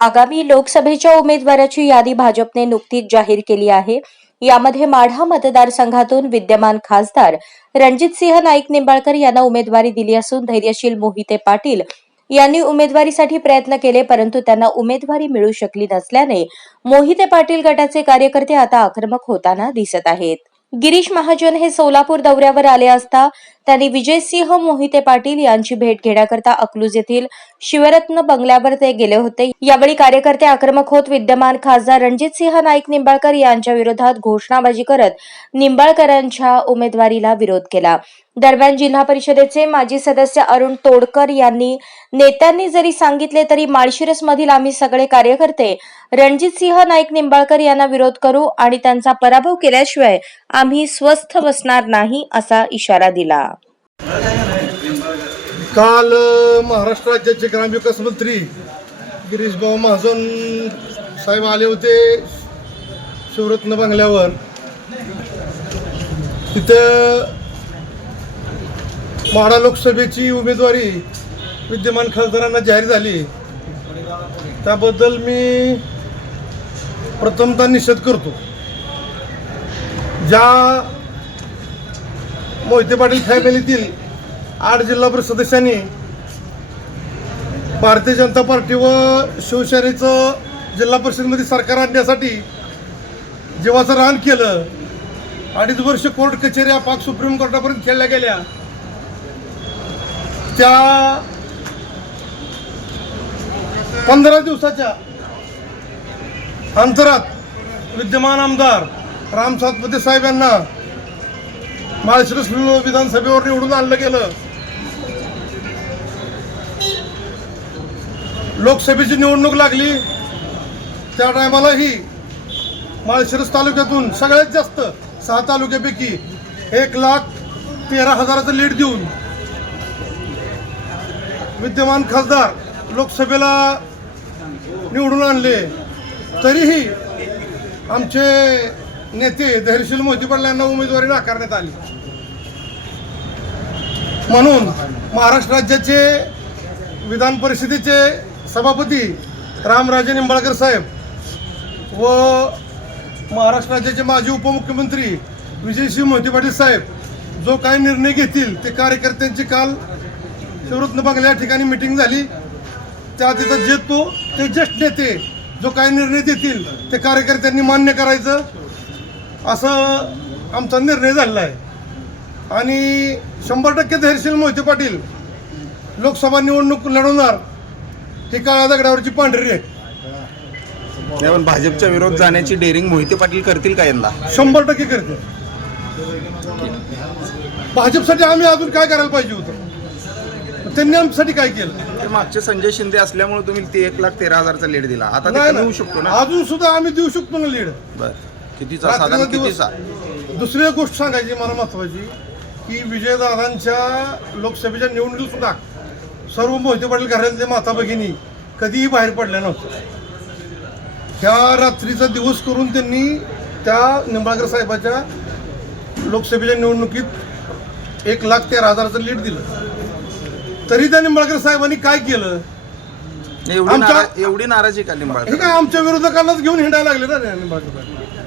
आगामी लोकसभेच्या उमेदवाराची यादी भाजपने नुकतीच जाहीर केली आहे. यामध्ये माढा मतदारसंघातून विद्यमान खासदार रणजितसिंह नाईक निंबाळकर यांना उमेदवारी दिली असून धैर्यशील मोहिते पाटील यांनी उमेदवारीसाठी प्रयत्न केले परंतु त्यांना उमेदवारी मिळू शकली नसल्याने मोहिते पाटील गटाचे कार्यकर्ते आता आक्रमक होताना दिसत आहेत. गिरीश महाजन हे सोलापूर दौऱ्यावर आले असता त्यांनी विजयसिंह मोहिते पाटील यांची भेट घेण्याकरता अकलूज येथील शिवरत्न बंगल्यावर ते गेले होते. यावेळी कार्यकर्ते आक्रमक होत विद्यमान खासदार रणजितसिंह नाईक निंबाळकर यांच्या विरोधात घोषणाबाजी करत निंबाळकरांच्या उमेदवारीला विरोध केला. दरम्यान जिल्हा परिषदेचे माजी सदस्य अरुण तोडकर यांनी नेत्यांनी जरी सांगितले तरी माळशिरस मधील आम्ही सगळे कार्यकर्ते रणजितसिंह नाईक निंबाळकर यांना विरोध करू आणि त्यांचा पराभव केल्याशिवाय आम्ही स्वस्थ बसणार नाही असा इशारा दिला. काल महाराष्ट्र राज्याचे ग्रामविकास मंत्री गिरीश भाऊ महाजन साहेब आले होते शिवरत्न बंगल्यावर. तिथं म्हाडा लोकसभेची उमेदवारी विद्यमान खासदारांना जाहीर झाली. त्याबद्दल मी प्रथमतः निषेध करतो. ज्या मोहिते पाटील फॅमिलीतील आठ जिल्हा परिषद सदस्यांनी भारतीय जनता पार्टी व शिवसेनेचं जिल्हा परिषदमध्ये सरकार आणण्यासाठी जीवाचं रान केलं. अडीच वर्ष कोर्ट कचेऱ्या पाक सुप्रीम कोर्टापर्यंत खेळल्या गेल्या. त्या पंधरा दिवसाच्या अंतरात विद्यमान आमदार राम सातपते साहेब यांना माळशिरस विधानसभेवर निवडून आणलं गेलं. लोकसभेची निवडणूक लागली. त्या टायमालाही माळशिरस तालुक्यातून सगळ्यात जास्त सहा तालुक्यापैकी एक लाख तेरा हजाराचं लीड देऊन विद्यमान खासदार लोकसभेला निवडून आणले. तरीही आमचे नेते धैर्यशील मोहिते पाटील यांना उमेदवारी नाकारण्यात आली. म्हणून महाराष्ट्र राज्याचे विधान परिषदेचे सभापती रामराजे निंबाळकर साहेब व महाराष्ट्र राज्याचे माजी उपमुख्यमंत्री विजयसिंह मोहिते पाटील साहेब जो काही निर्णय घेतील ते कार्यकर्त्यांची काल शिवरत्न बंगल्या या ठिकाणी मिटिंग झाली. त्या तिथं जे तो ते ज्येष्ठ नेते जो काही निर्णय देतील ते कार्यकर्त्यांनी मान्य करायचं. असं आमचा निर्णय झालेला आहे आणि शंभर टक्के धैर्यशील मोहिते पाटील लोकसभा निवडणूक लढवणार ही काळ्या दगडावरची पांढरी आहे पण भाजपच्या विरोध जाण्याची डेअरिंग मोहिते पाटील करतील का यंदा? शंभर टक्के करते भाजपसाठी आम्ही अजून काय करायला पाहिजे होतं? त्यांनी आमच्यासाठी काय केलं? मागचे संजय शिंदे असल्यामुळे तुम्ही ते एक लाख तेरा हजारचा लीड दिला. आता ते नाही कमी ना. होऊ शकतो ना? अजून सुद्धा आम्ही देऊ शकतो ना लीड बर. कितीचा? साधारण कितीचा? दुसरी एक गोष्ट सांगायची मला महत्वाची की विजयदादांच्या लोकसभेच्या निवडणुकीत सुद्धा सर्व मोहिते पाटील घरातले माता भगिनी कधीही बाहेर पडल्या नव्हत्या. त्या रात्रीचा दिवस करून त्यांनी त्या निंबाळकर साहेबाच्या लोकसभेच्या निवडणुकीत एक लाख तेरा हजाराचं लीड दिलं. तरी त्या निंबाळकर साहेबांनी काय केलं? एवढी आमच्या- नारा- एवढी नाराजी का हे निंबाळकर काय आमच्या विरोधकांनाच घेऊन हिंडायला लागले ना निंबाळकर साहेब?